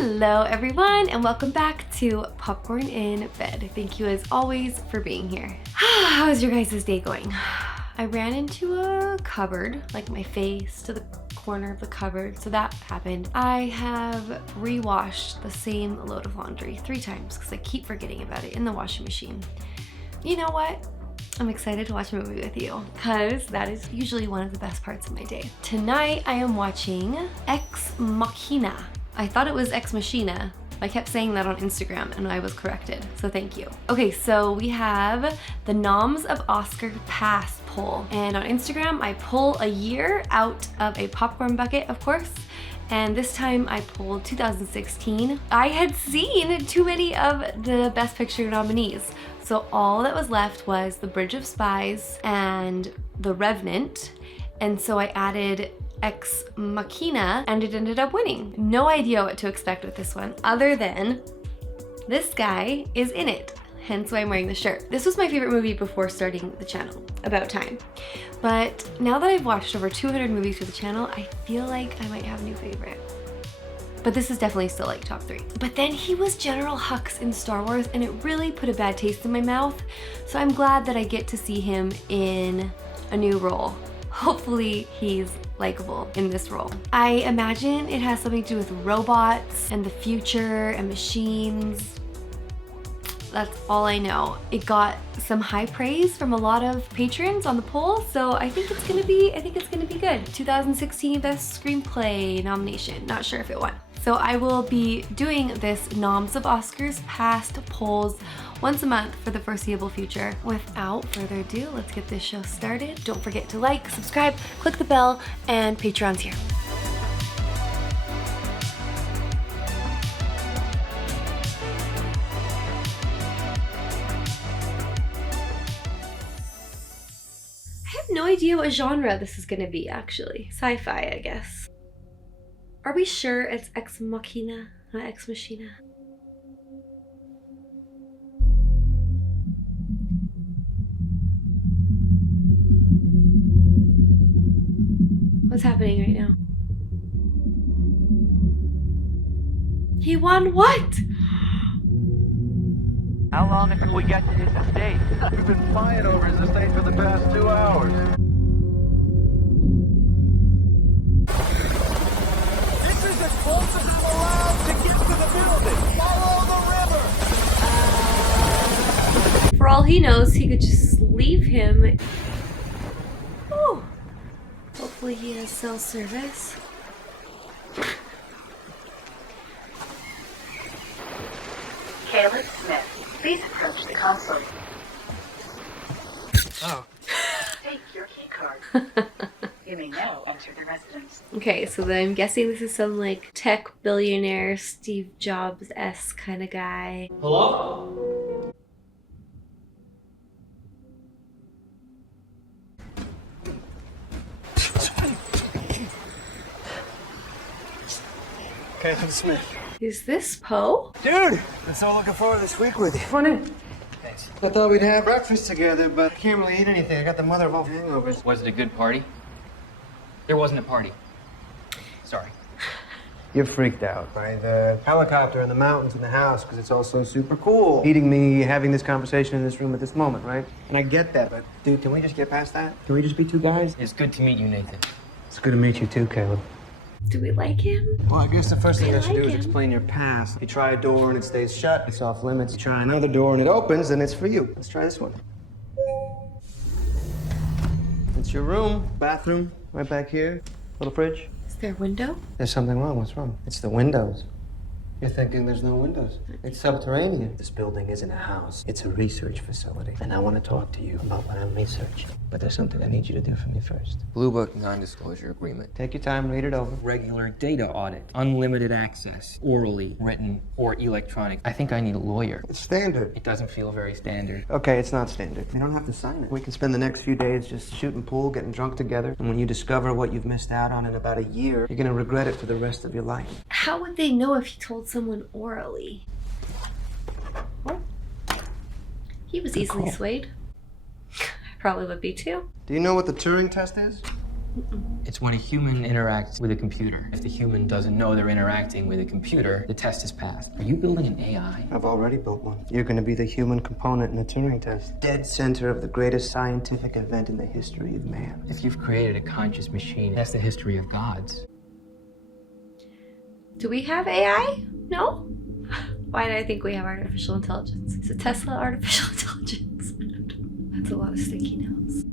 Hello everyone and welcome back to Popcorn in Bed. Thank you as always for being here. How's your guys' day going? I ran into a cupboard, like my face to the corner of the cupboard, so that happened. I have re-washed the same load of laundry 3 times because I keep forgetting about it in the washing machine. You know what? I'm excited to watch a movie with you because that is usually one of the best parts of my day. Tonight I am watching Ex Machina. I thought it was Ex Machina. I kept saying that on Instagram and I was corrected, so thank you. Okay, so we have the Noms of Oscar Past poll. And on Instagram, I pull a year out of a popcorn bucket, of course. And this time I pulled 2016. I had seen too many of the Best Picture nominees. So all that was left was The Bridge of Spies and The Revenant. And so I added Ex Machina and it ended up winning. No idea what to expect with this one other than this guy is in it. Hence why I'm wearing the shirt. This was my favorite movie before starting the channel, about time. But now that I've watched over 200 movies for the channel, I feel like I might have a new favorite. But this is definitely still like top 3. But then he was General Hux in Star Wars and it really put a bad taste in my mouth. So I'm glad that I get to see him in a new role. Hopefully he's likable in this role. I imagine it has something to do with robots and the future and machines. That's all I know. It got some high praise from a lot of patrons on the poll, so I think it's gonna be good. 2016 Best Screenplay nomination. Not sure if it won. So I will be doing this Noms of Oscars Past polls once a month for the foreseeable future. Without further ado, let's get this show started. Don't forget to like, subscribe, click the bell, and Patreon's here. No idea what genre this is gonna be, actually. Sci-fi, I guess. Are we sure it's Ex Machina, not Ex Machina? What's happening right now? He won what? How long until we get to his estate? We've been flying over his estate for the past 2 hours. This is as close as I'm allowed to get to the building. Follow the river. For all he knows, he could just leave him. Oh, hopefully he has cell service. Caleb Smith, please approach the console. Oh. Take your key card. You may now enter the residence. Okay, so then I'm guessing this is some like tech billionaire Steve Jobs-esque kind of guy. Hello? Captain Smith. Is this Poe? Dude! I'm so looking forward to this week with you. Come on in. Thanks. I thought we'd have breakfast together, but I can't really eat anything. I got the mother of all hangovers. Was it a good party? There wasn't a party. Sorry. You're freaked out by the helicopter and the mountains and the house because it's all so super cool. Eating me, having this conversation in this room at this moment, right? And I get that, but dude, can we just get past that? Can we just be 2 guys? It's good to meet you, Nathan. It's good to meet you too, Caleb. Do we like him? Well, I guess the first thing I should like do is him. explain your past. You try a door and it stays shut, it's off limits. You try another door and it opens, then it's for you. Let's try this one. It's your room, bathroom, right back here, little fridge. Is there a window? There's something wrong. What's wrong? It's the windows. You're thinking there's no windows. It's subterranean. This building isn't a house. It's a research facility. And I want to talk to you about what I'm researching. But there's something I need you to do for me first. Blue Book non-disclosure agreement. Take your time, read it over. Regular data audit. Unlimited access. Orally, written, or electronic. I think I need a lawyer. It's standard. It doesn't feel very standard. Okay, it's not standard. You don't have to sign it. We can spend the next few days just shooting pool, getting drunk together. And when you discover what you've missed out on in about a year, you're gonna regret it for the rest of your life. How would they know if he told someone orally? Oh. He was easily swayed. Probably would be too. Do you know what the Turing test is? It's when a human interacts with a computer. If the human doesn't know they're interacting with a computer, the test is passed. Are you building an AI? I've already built one. You're gonna be the human component in the Turing test. Dead center of the greatest scientific event in the history of man. If you've created a conscious machine, that's the history of gods. Do we have AI? No? Why do I think we have artificial intelligence? Is it Tesla artificial intelligence? That's a lot of sticky notes.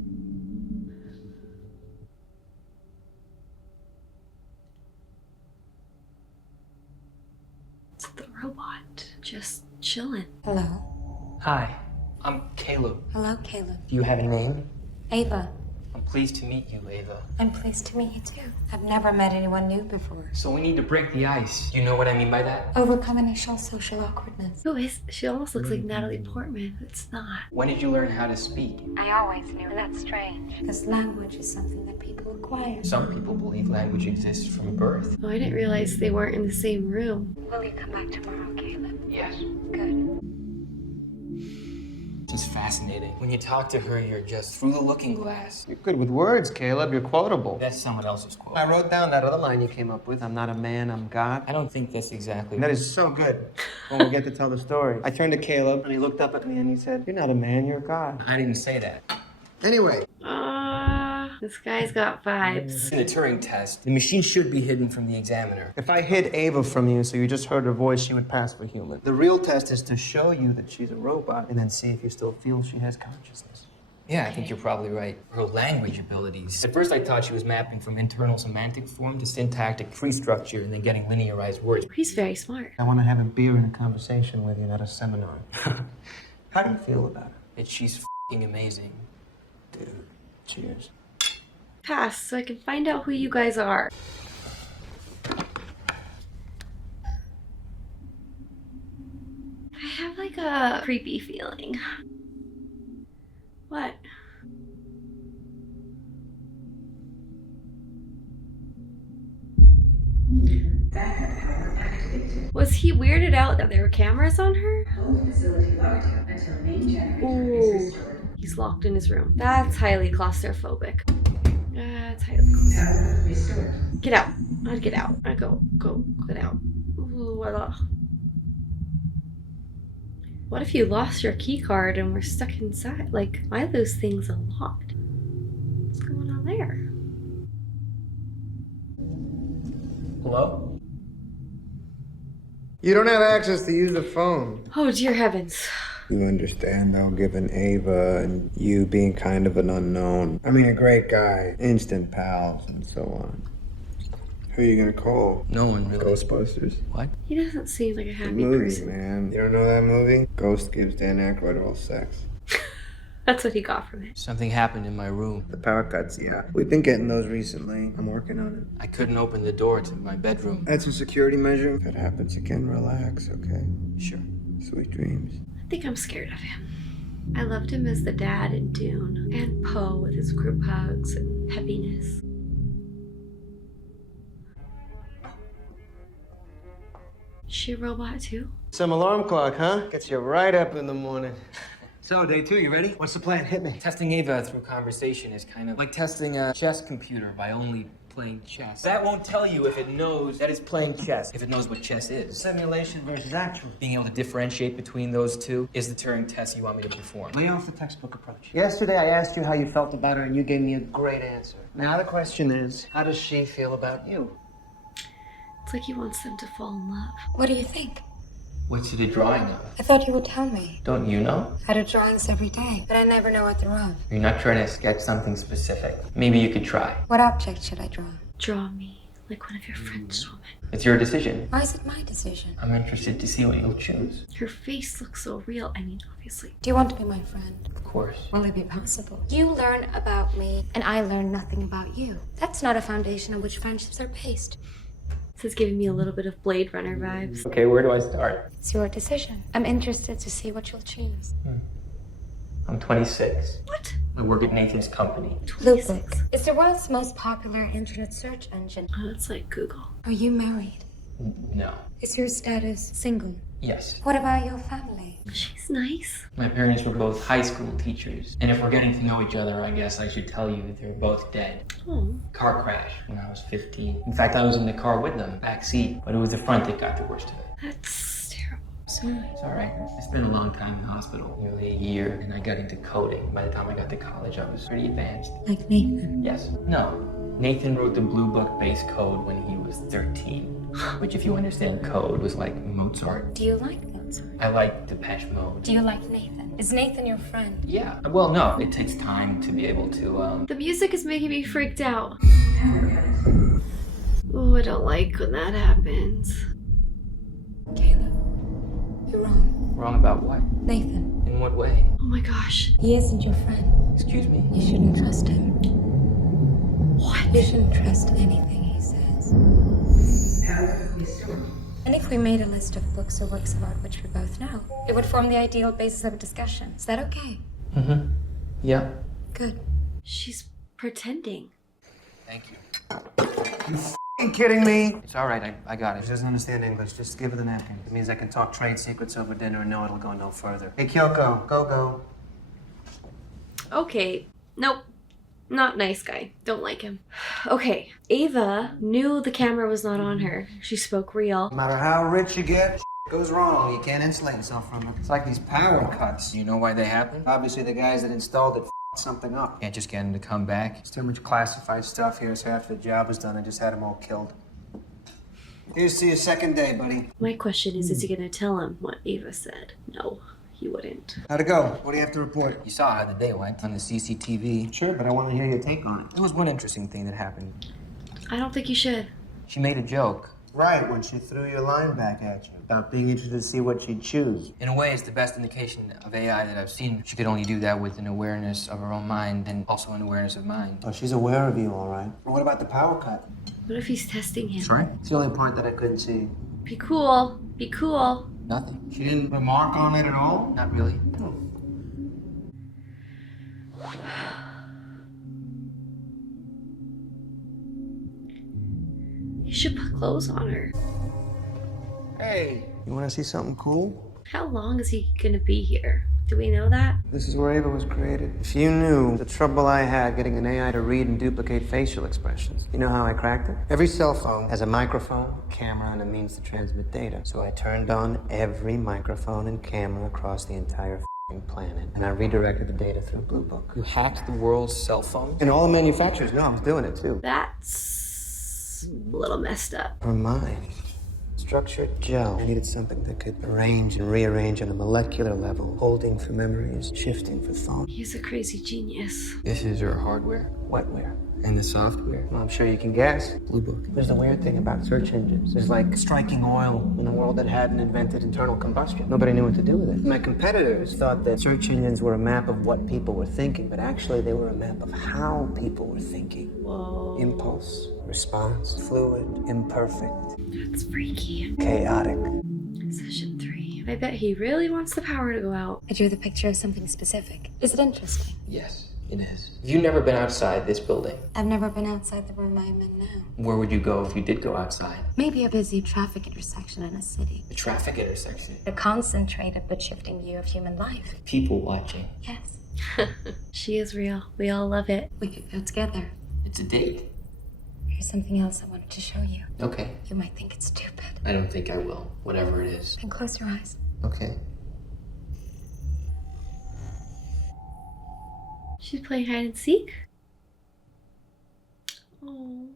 It's the robot just chilling. Hello. Hi, I'm Caleb. Hello, Caleb. Do you have a name? Ava. I'm pleased to meet you, Ava. I'm pleased to meet you too. I've never met anyone new before. So we need to break the ice. You know what I mean by that? Overcome initial social awkwardness. Who is? She almost looks like Natalie Portman. It's not. When did you learn how to speak? I always knew, and that's strange. Because language is something that people acquire. Some people believe language exists from birth. Oh, I didn't realize they weren't in the same room. Will you come back tomorrow, Caleb? Yes. Good. It's fascinating. When you talk to her, you're just through the looking glass. You're good with words, Caleb. You're quotable. That's someone else's quote. I wrote down that other line you came up with. I'm not a man, I'm God. I don't think that's exactly. That is so good when we get to tell the story. I turned to Caleb, and he looked up at me, and he said, "You're not a man, you're God." I didn't say that. Anyway. This guy's got vibes. In the Turing test, the machine should be hidden from the examiner. If I hid Ava from you so you just heard her voice, she would pass for human. The real test is to show you that she's a robot and then see if you still feel she has consciousness. Yeah, I think you're probably right. Her language abilities. At first I thought she was mapping from internal semantic form to syntactic tree structure and then getting linearized words. He's very smart. I want to have a beer and a conversation with you, not a seminar. How do you feel about her? That she's f***ing amazing. Dude, cheers. Pass, so I can find out who you guys are. I have like a creepy feeling. What? Backup power activated. Was he weirded out that there were cameras on her? Whole facility locked until main generator is Ooh, restored. he's locked in his room. That's highly claustrophobic. That's highly claustrophobic. Power restored. Get out. I'd get out. I'd go, get out. Ooh, what if you lost your key card and were stuck inside? Like, I lose things a lot. What's going on there? Hello? You don't have access to use the phone. Oh, dear heavens. You understand, though, given Ava and you being kind of an unknown. I mean, a great guy, instant pals, and so on. Who are you gonna call? No one really. Ghostbusters? What? He doesn't seem like a The happy movie, person. man. You don't know that movie? Ghost gives Dan Aykroyd oral sex. That's what he got from it. Something happened in my room. The power cuts, yeah. We've been getting those recently. I'm working on it. I couldn't open the door to my bedroom. That's a security measure. If it happens again, relax, okay? Sure. Sweet dreams. I think I'm scared of him. I loved him as the dad in Dune, and Poe with his group hugs and peppiness. Is she a robot too? Some alarm clock, huh? Gets you right up in the morning. So, day 2, you ready? What's the plan? Hit me. Testing Ava through conversation is kind of like testing a chess computer by only playing chess. That won't tell you if it knows that it's playing chess, if it knows what chess is. Simulation versus actual. Being able to differentiate between those two is the Turing test you want me to perform. Lay off the textbook approach. Yesterday, I asked you how you felt about her, and you gave me a great answer. Now the question is, how does she feel about you? It's like he wants them to fall in love. What do you think? What's it a drawing of? I thought you would tell me. Don't you know? I do drawings every day, but I never know what they're of. You're not trying to sketch something specific. Maybe you could try. What object should I draw? Draw me like one of your French women. It's your decision. Why is it my decision? I'm interested to see what you'll choose. Her face looks so real. I mean, obviously. Do you want to be my friend? Of course. Will it be possible? You learn about me, and I learn nothing about you. That's not a foundation on which friendships are based. This is giving me a little bit of Blade Runner vibes. Okay, where do I start? It's your decision. I'm interested to see what you'll choose. I'm 26. What? I work at Nathan's company. 26. It's the world's most popular internet search engine. Oh, it's like Google. Are you married? No. Is your status single? Yes. What about your family? She's nice. My parents were both high school teachers. And if we're getting to know each other, I guess I should tell you they're both dead. Oh. Car crash when I was 15. In fact, I was in the car with them, back seat, but it was the front that got the worst of it. That's terrible. It's all right. I spent a long time in the hospital, nearly a year, and I got into coding. By the time I got to college, I was pretty advanced. Like Nathan. Yes. No. Nathan wrote the Blue Book base code when he was 13. Which, if you understand code, was like Mozart. Do you like Mozart? I like Depeche Mode. Do you like Nathan? Is Nathan your friend? Yeah. Well, no. It takes time to be able to, The music is making me freaked out. Ooh, I don't like when that happens. Caleb, you're wrong. Wrong about what? Nathan, In what way? Oh my gosh. he isn't your friend. Excuse me? You shouldn't trust him. What? You shouldn't trust anything he says. And if we made a list of books or works about which we both know, it would form the ideal basis of a discussion. Is that okay? Mm-hmm. Yeah. Good. She's pretending. Thank you. You f***ing kidding me? It's all right. I got She it. doesn't understand English. Just give her the napkin. It means I can talk trade secrets over dinner and know it'll go no further. Hey, Kyoko, go. Okay. Nope. Not nice guy. Don't like him. Okay. Ava knew the camera was not on her. She spoke real. No matter how rich you get, goes wrong. You can't insulate yourself from it. It's like these power cuts. Do you know why they happen? Obviously, the guys that installed it f***ed something up. Can't just get him to come back. There's too much classified stuff here, so after the job was done, I just had them all killed. Here's to your second day, buddy. My question is he gonna tell him what Ava said? No, he wouldn't. How'd it go? What do you have to report? You saw how the day went on the CCTV. Sure, but I want to hear your take on it. There was one interesting thing that happened. I don't think you should. She made a joke. Right, when she threw your line back at you about being interested to see what she'd choose. In a way, it's the best indication of AI that I've seen. She could only do that with an awareness of her own mind and also an awareness of mine. Oh, she's aware of you, all right. Well, what about the power cut? What if he's testing him? Sorry? It's the only part that I couldn't see. Be cool. Be cool. Nothing. She didn't remark on it at all? Not really. You should put clothes on her. Hey, you want to see something cool? How long is he gonna be here? Do we know that? This is where Ava was created. If you knew the trouble I had getting an AI to read and duplicate facial expressions, you know how I cracked it? Every cell phone has a microphone, camera, and a means to transmit data. So I turned on every microphone and camera across the entire planet, and I redirected the data through Blue Book. You hacked the world's cell phone? And all the manufacturers know I was doing it too. That's a little messed up. For mine. Structured gel. I needed something that could arrange and rearrange on a molecular level, holding for memories, shifting for thought. He's a crazy genius. This is her hardware. Wetware. And the software. Well, I'm sure you can guess. Blue Book. There's the weird thing about search engines. It's like striking oil in a world that hadn't invented internal combustion. Nobody knew what to do with it. My competitors thought that search engines were a map of what people were thinking, but actually they were a map of how people were thinking. Whoa. Impulse, response, fluid, imperfect, That's freaky. chaotic. Session 3. I bet he really wants the power to go out. I drew the picture of something specific. Is it interesting? Yes, it is. You've never been outside this building. I've never been outside the room I'm in now. Where would you go if you did go outside? Maybe a busy traffic intersection in a city. The traffic intersection. A concentrated but shifting view of human life. People watching. Yes. She is real. We all love it. We could go together. It's a date. Here's something else I wanted to show you. Okay. You might think it's stupid. I don't think I will. Whatever it is. And close your eyes. Okay. She's playing hide and seek? Oh.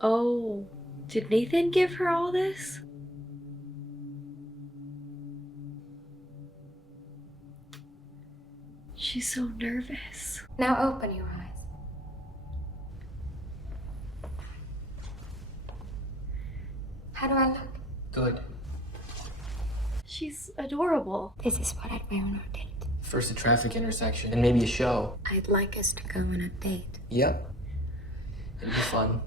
Oh. Did Nathan give her all this? She's so nervous. Now open your eyes. How do I look? Good. She's adorable. This is what I'd wear on our date. First a traffic intersection, and maybe a show. I'd like us to go on a date. Yep. It'd be fun.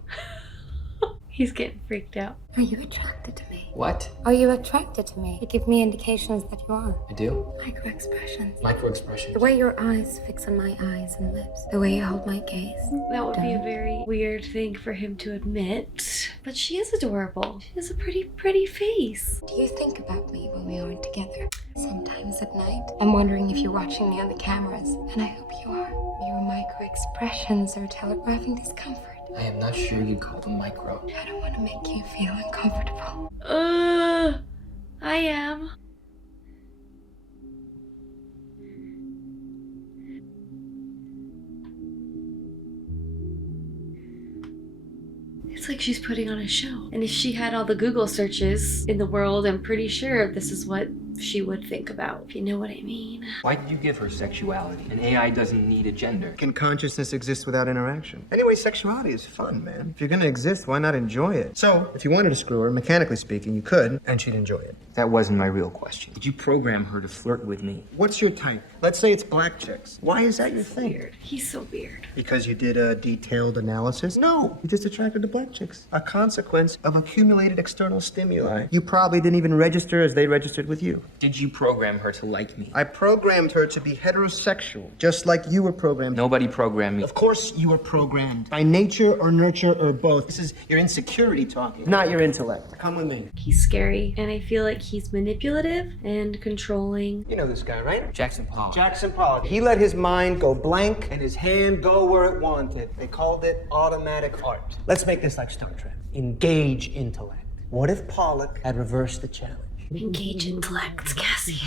He's getting freaked out. Are you attracted to me? What? Are you attracted to me? You give me indications that you are. I do? Micro expressions. Micro expressions. The way your eyes fix on my eyes and lips. The way you hold my gaze. That would be a very weird thing for him to admit. But she is adorable. She has a pretty face. Do you think about me when we aren't together? Sometimes at night, I'm wondering if you're watching me on the cameras. And I hope you are. Your micro expressions are telegraphing discomfort. I am not sure you'd call them micro. I don't want to make you feel uncomfortable. I am. It's like she's putting on a show. And if she had all the Google searches in the world, I'm pretty sure this is what she would think about, if you know what I mean. Why did you give her sexuality? An AI doesn't need a gender. Can consciousness exist without interaction? Anyway, sexuality is fun, man. If you're gonna exist, why not enjoy it? So, if you wanted to screw her, mechanically speaking, you could, and she'd enjoy it. That wasn't my real question. Did you program her to flirt with me? What's your type? Let's say it's black chicks. Why is that your thing? Weird. He's so weird. Because you did a detailed analysis? No, you're just attracted to black chicks. A consequence of accumulated external stimuli. You probably didn't even register as they registered with you. Did you program her to like me? I programmed her to be heterosexual, just like you were programmed. Nobody programmed me. Of course you were programmed. By nature or nurture or both. This is your insecurity talking, not your intellect. Come with me. He's scary, and I feel like he's manipulative and controlling. You know this guy, right? Jackson Pollock. Jackson Pollock. He let his mind go blank and his hand go where it wanted. They called it automatic art. Let's make this like Star Trek. Engage intellect. What if Pollock had reversed the challenge? Engage intellect, Cassie.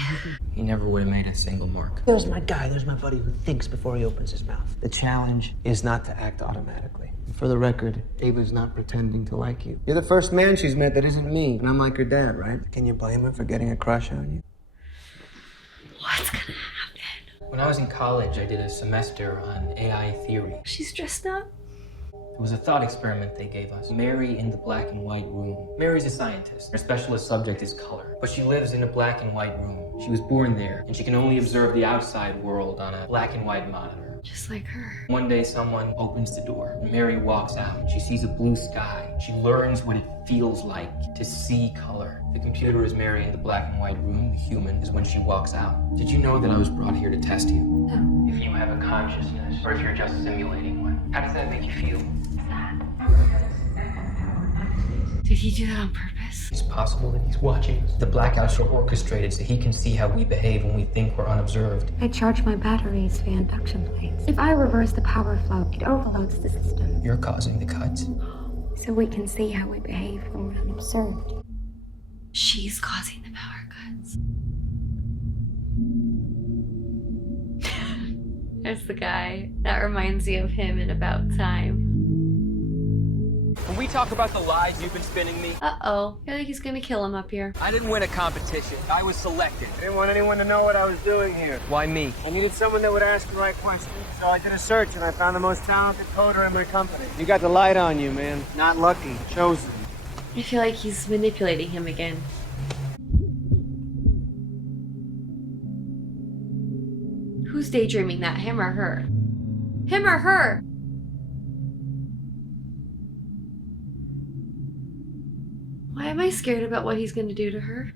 He never would have made a single mark. There's my guy, there's my buddy who thinks before he opens his mouth. The challenge is not to act automatically. For the record, Ava's not pretending to like you. You're the first man she's met that isn't me, and I'm like her dad, right? Can you blame her for getting a crush on you? What's gonna happen? When I was in college, I did a semester on AI theory. She's dressed up. It was a thought experiment they gave us. Mary in the black and white room. Mary's a scientist. Her specialist subject is color. But she lives in a black and white room. She was born there, and she can only observe the outside world on a black and white monitor. Just like her. One day, someone opens the door. Mary walks out. She sees a blue sky. She learns what it feels like to see color. The computer is Mary in the black and white room. The human is when she walks out. Did you know that I was brought here to test you? No. If you have a consciousness, or if you're just simulating one, how does that make you feel? Did he do that on purpose? It's possible that he's watching us. The blackouts are orchestrated so he can see how we behave when we think we're unobserved. I charge my batteries via induction plates. If I reverse the power flow, it overloads the system. You're causing the cuts. So we can see how we behave when we're unobserved. She's causing the power cuts. There's the guy. That reminds me of him in About Time. When we talk about the lies you've been spinning me, Uh-oh. I feel like he's gonna kill him up here. I didn't win a competition. I was selected. I didn't want anyone to know what I was doing here. Why me? I needed someone that would ask the right questions. So I did a search and I found the most talented coder in my company. You got the light on you, man. Not lucky, chosen. I feel like he's manipulating him again. Who's daydreaming that? Him or her? Him or her? Why am I scared about what he's gonna do to her?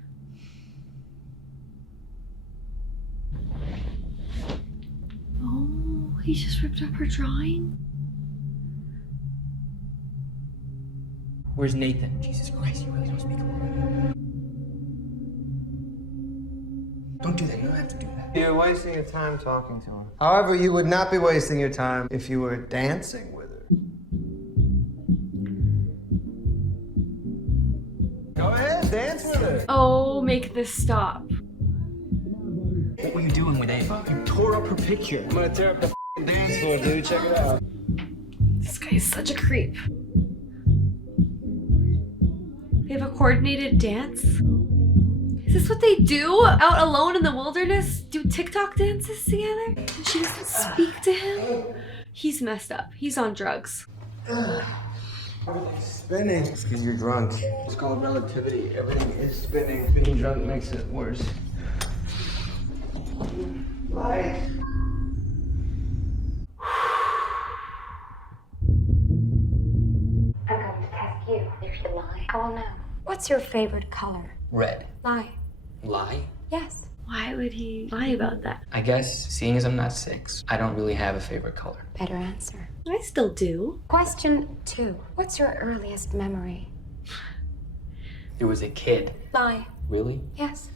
Oh, he just ripped up her drawing? Where's Nathan? Jesus Christ, you really don't speak a word. Don't do that. You don't have to do that. You're wasting your time talking to her. However, you would not be wasting your time if you were dancing with her. Go ahead, dance with her. Oh, make this stop. What were you doing with Ava? You tore up her picture. I'm gonna tear up the dance floor, dude. Check it out. This guy's such a creep. They have a coordinated dance? Is this what they do? Out alone in the wilderness? Do TikTok dances together? And she doesn't speak to him? He's messed up. He's on drugs. Everything's spinning. It's because you're drunk. It's called relativity. Everything is spinning. Being drunk makes it worse. Light. I'm going to test you. Really? I will know. What's your favorite color? Red. Lie. Lie? Yes. Why would he lie about that? I guess, seeing as I'm not 6, I don't really have a favorite color. Better answer. I still do. Question 2. What's your earliest memory? There was a kid. Lie. Really? Yes.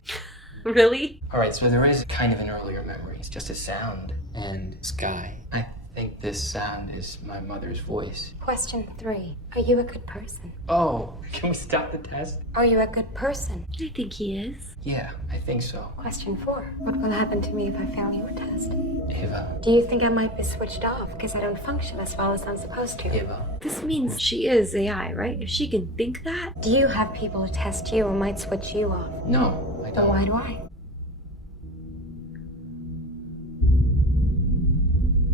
Really? Alright, so there is kind of an earlier memory. It's just a sound and sky. I think this sound is my mother's voice. Question 3. Are you a good person? Oh, can we stop the test? Are you a good person? I think he is. Yeah, I think so. Question 4. What will happen to me if I fail your test? Ava. Do you think I might be switched off because I don't function as well as I'm supposed to? Ava. This means she is AI, right? If she can think that. Do you have people who test you and might switch you off? No, I Then don't. why do I?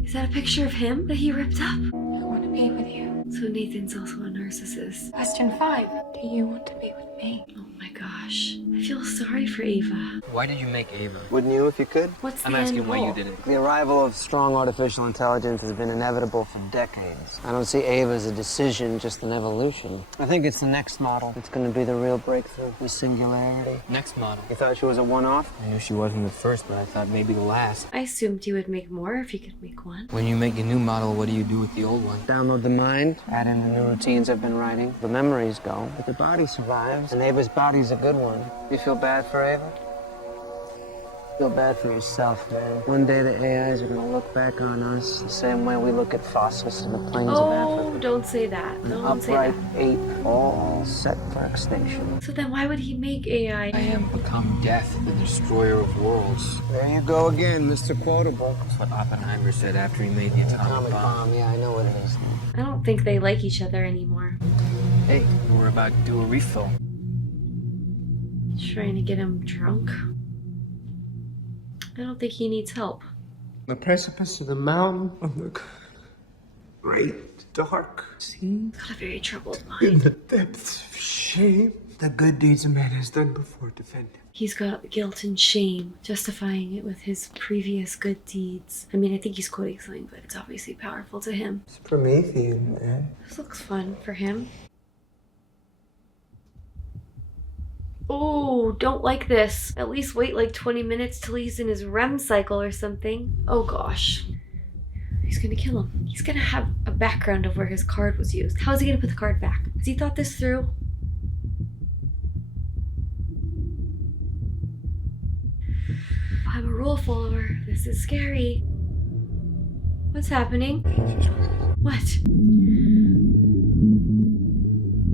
Is that a picture of him that he ripped up? I want to be with you. So Nathan's also a narcissist. Question 5. Do you want to be with me? Oh my gosh. I feel sorry for Ava. Why did you make Ava? Wouldn't you if you could? What's I'm the asking end why goal? you didn't. The arrival of strong artificial intelligence has been inevitable for decades. I don't see Ava as a decision, just an evolution. I think it's the next model. It's going to be the real breakthrough, the singularity. Next model. You thought she was a one-off? I knew she wasn't the first, but I thought maybe the last. I assumed he would make more if he could make one. When you make a new model, what do you do with the old one? Download the mind, add in the new routines I've been writing. The memories go, but the body survives, and Ava's body's a good one. You feel bad for Ava? Feel bad for yourself, man. One day the AIs are gonna look back on us the same way we look at fossils in the plains of Oh, Africa. don't say that. An Don't say upright that. ape, all set for extinction. So then why would he make AI? I am become death, the destroyer of worlds. There you go again, Mr. Quotable. That's what Oppenheimer said after he made the atomic bomb. yeah, I know what it is. I don't think they like each other anymore. Hey, we're about to do a refill. Trying to get him drunk. I don't think he needs help. The precipice of the mountain of the great dark sea. Got a very troubled In mind. the depths of shame, the good deeds a man has done before defend him. He's got guilt and shame, justifying it with his previous good deeds. I mean, I think he's quoting something, but it's obviously powerful to him. It's Promethean, man. This looks fun for him. Oh, don't like this. At least wait like 20 minutes till he's in his REM cycle or something. Oh gosh. He's gonna kill him. He's gonna have a background of where his card was used. How is he gonna put the card back? Has he thought this through? I'm a rule follower. This is scary. What's happening? What?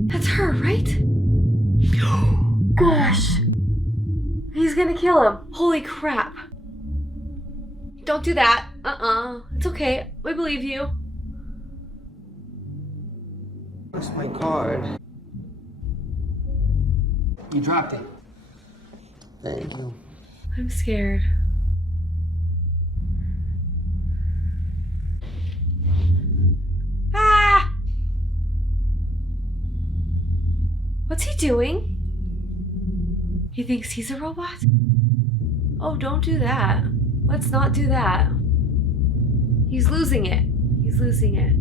That's her, right? Gosh. He's gonna kill him. Holy crap. Don't do that. It's okay. We believe you. Where's my card? You dropped it. Thank you. I'm scared. Ah! What's he doing? He thinks he's a robot? Oh, don't do that. Let's not do that. He's losing it. He's losing it.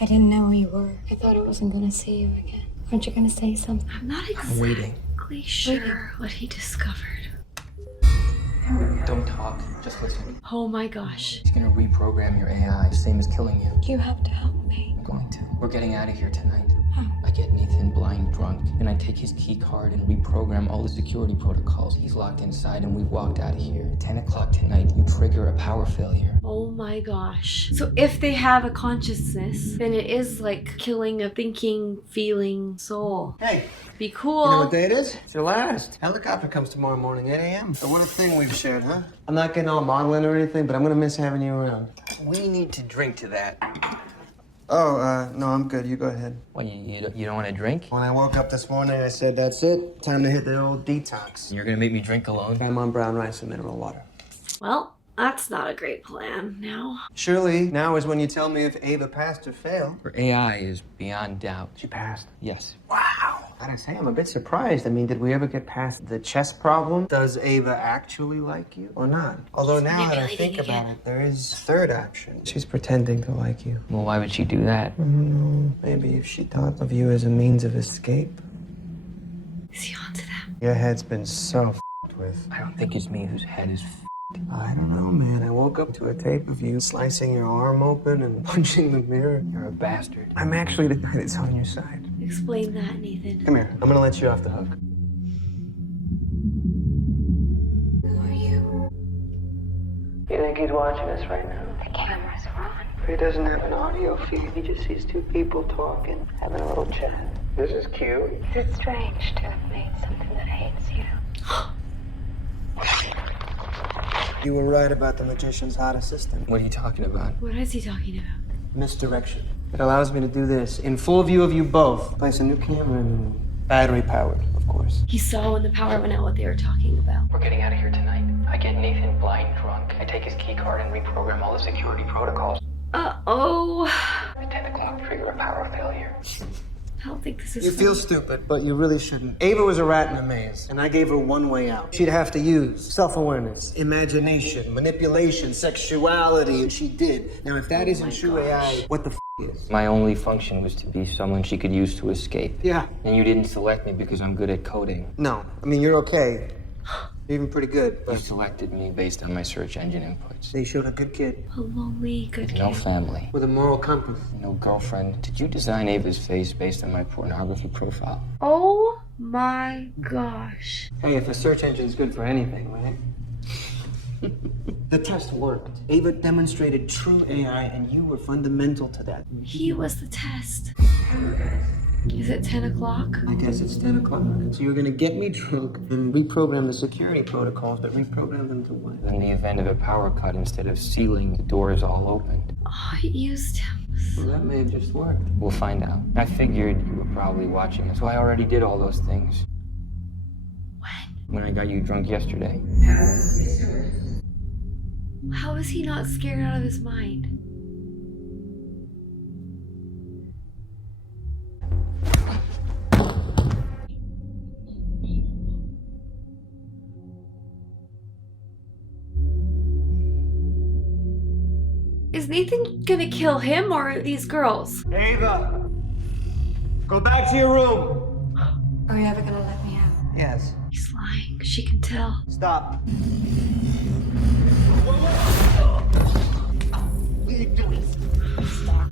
I didn't know who you were. I thought I wasn't gonna see you again. Aren't you gonna say something? I'm not waiting. exactly sure what he discovered. Don't talk, just listen. Oh my gosh. He's gonna reprogram your AI, same as killing you. You have to help me. I'm going to. We're getting out of here tonight. How? I get Nathan blind drunk, and I take his key card and reprogram all the security protocols. He's locked inside, and we walked out of here. 10 o'clock tonight, you trigger a power failure. Oh my gosh. So if they have a consciousness, then it is like killing a thinking, feeling soul. Hey, Be you know cool. what day it is? It's your last. Helicopter comes tomorrow morning, 8 a.m. So what a thing we've shared, huh? I'm not getting all maudlin or anything, but I'm gonna miss having you around. We need to drink to that. Oh, no, I'm good. You go ahead. What, you don't want to drink? When I woke up this morning, I said, that's it. Time to hit the old detox. You're gonna make me drink alone? I'm on brown rice and mineral water. Well, that's not a great plan now. Surely, now is when you tell me if Ava passed or failed. Her AI is beyond doubt. She passed. Yes. Wow. Gotta say, I'm a bit surprised. I mean, did we ever get past the chess problem? Does Ava actually like you or not? Although now that I think about it, there is third option. She's pretending to like you. Well, why would she do that? I don't know. Maybe if she thought of you as a means of escape. Is he onto that? Your head's been so f***ed with. I don't think it's me whose head is I don't know, man. I woke up to a tape of you slicing your arm open and punching the mirror. You're a bastard. I'm actually the guy that's on your side. Explain that, Nathan. Come here. I'm gonna let you off the hook. Who are you? You think he's watching us right now? The cameras are on. He doesn't have an audio feed. He just sees two people talking, having a little chat. This is cute. Is it strange to have made something that hates you? You were right about the magician's hot assistant. What are you talking about? What is he talking about? Misdirection. It allows me to do this in full view of you both. Place a new camera in. Battery powered, of course. He saw when the power went out what they were talking about. We're getting out of here tonight. I get Nathan blind drunk. I take his key card and reprogram all the security protocols. Uh-oh. At 10 o'clock, trigger a power failure. I don't think this is You feel funny. stupid, but you really shouldn't. Ava was a rat in a maze, and I gave her one way out. She'd have to use self-awareness, imagination, manipulation, sexuality, and she did. Now, if that isn't true AI, what the is? My only function was to be someone she could use to escape. Yeah. And you didn't select me because I'm good at coding. No, I mean, you're okay. You're even pretty good, You but selected me based on my search engine inputs. they showed a good kid A lonely, good No kid. family, with a moral compass. no girlfriend. Did you design Ava's face based on my pornography profile? Oh my gosh. Hey, if a search engine's good for anything, right? The test worked. Ava demonstrated true AI, and you were fundamental to that. He was the test. Is it 10 o'clock? I guess it's 10 o'clock. So you're gonna get me drunk and reprogram the security protocols, but reprogram them to what? In the event of a power cut, instead of sealing, the doors all opened. Oh, he used him. Well, that may have just worked. We'll find out. I figured you were probably watching us, so I already did all those things. When I got you drunk yesterday. How is he not scared out of his mind? Is Nathan gonna kill him or these girls? Ava! Go back to your room! Are you ever gonna let me out? Yes. He's lying. She can tell. Stop.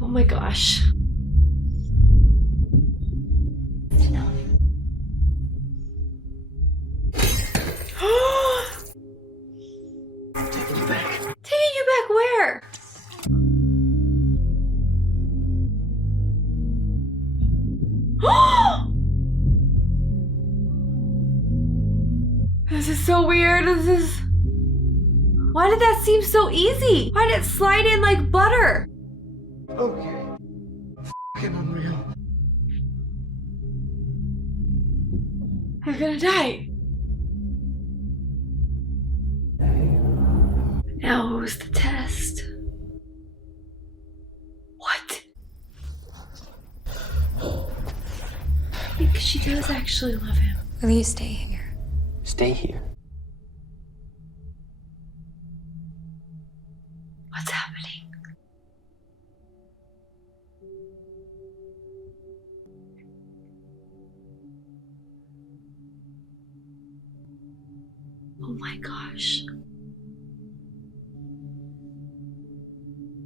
Oh my gosh. Taking you back. Taking you back where? This is so weird. Why did that seem so easy? Why did it slide in like butter? Okay. F***ing unreal. I'm gonna die. Now what was the test? What? I think she does actually love him. Will you stay here? Stay here. What's happening? Oh my gosh.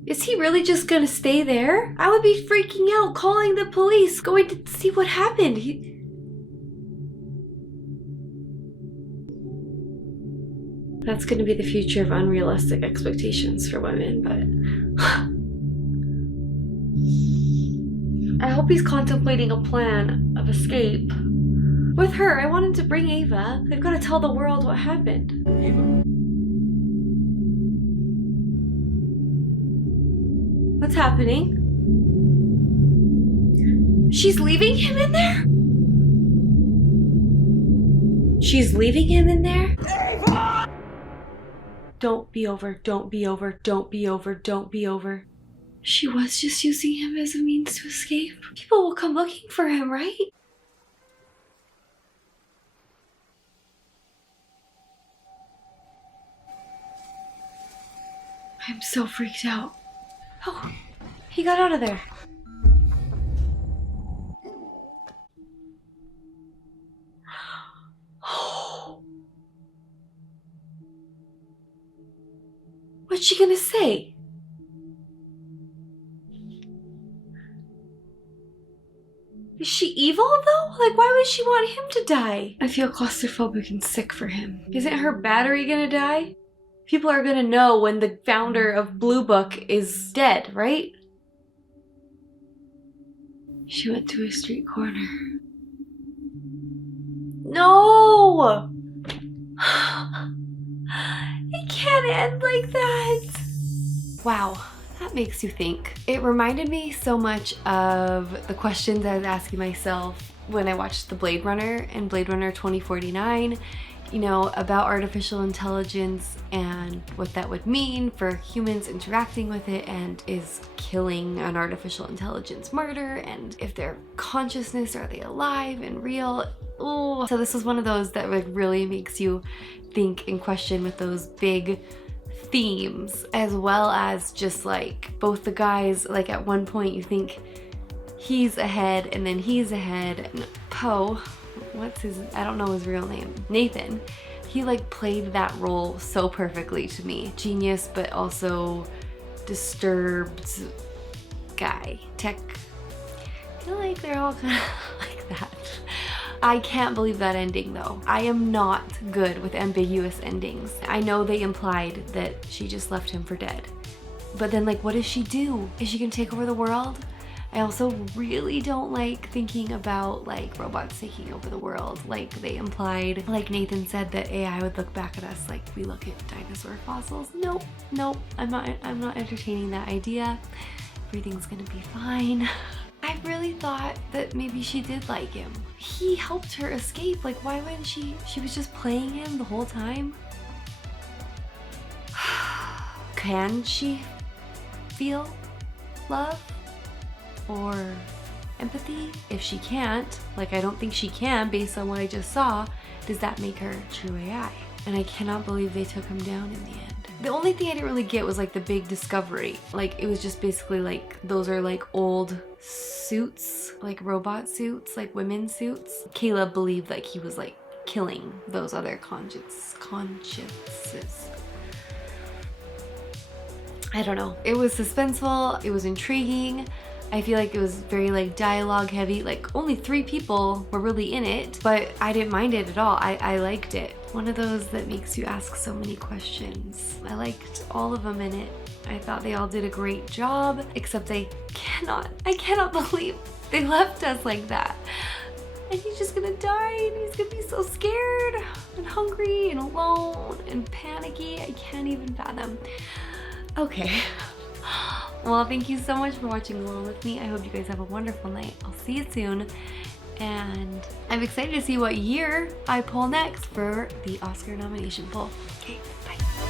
Is he really just gonna stay there? I would be freaking out, calling the police, going to see what happened. That's gonna be the future of unrealistic expectations for women, but I hope he's contemplating a plan of escape. With her, I want him to bring Ava. They've got to tell the world what happened. Ava. What's happening? She's leaving him in there? She's leaving him in there? Ava! Don't be over, don't be over, don't be over, don't be over. She was just using him as a means to escape. People will come looking for him, right? I'm so freaked out. Oh, he got out of there. What's she gonna say? Is she evil though? Like, why would she want him to die? I feel claustrophobic and sick for him. Isn't her battery gonna die? People are gonna know when the founder of Blue Book is dead, right? She went to a street corner. No! It can't end like that. Wow, that makes you think. It reminded me so much of the questions I was asking myself when I watched the Blade Runner and Blade Runner 2049, you know, about artificial intelligence and what that would mean for humans interacting with it, and is killing an artificial intelligence murder, and if their consciousness, are they alive and real? Ooh. So this was one of those that like really makes you think and question with those big themes, as well as just like both the guys, like at one point you think he's ahead and then he's ahead. Poe, what's his, I don't know his real name, Nathan, he like played that role so perfectly to me. Genius, but also disturbed guy. Tech, I feel like they're all kind of like that. I can't believe that ending though. I am not good with ambiguous endings. I know they implied that she just left him for dead. But then like, what does she do? Is she gonna take over the world? I also really don't like thinking about like robots taking over the world. Like they implied, like Nathan said, that AI would look back at us like we look at dinosaur fossils. Nope, nope, I'm not entertaining that idea. Everything's gonna be fine. I really thought that maybe she did like him. He helped her escape. Like, why wouldn't she? She was just playing him the whole time. Can she feel love or empathy? If she can't, like I don't think she can based on what I just saw, does that make her true AI? And I cannot believe they took him down in the end. The only thing I didn't really get was like the big discovery. Like it was just basically like, those are like old suits, like robot suits, like women's suits. Caleb believed like he was like killing those other consciences. I don't know. It was suspenseful, it was intriguing. I feel like it was very like dialogue heavy. Like only 3 people were really in it, but I didn't mind it at all. I liked it. One of those that makes you ask so many questions. I liked all of them in it. I thought they all did a great job, except I cannot believe they left us like that. And he's just gonna die and he's gonna be so scared and hungry and alone and panicky. I can't even fathom. Okay. Well, thank you so much for watching along with me. I hope you guys have a wonderful night. I'll see you soon. And I'm excited to see what year I pull next for the Oscar nomination poll. Okay, bye.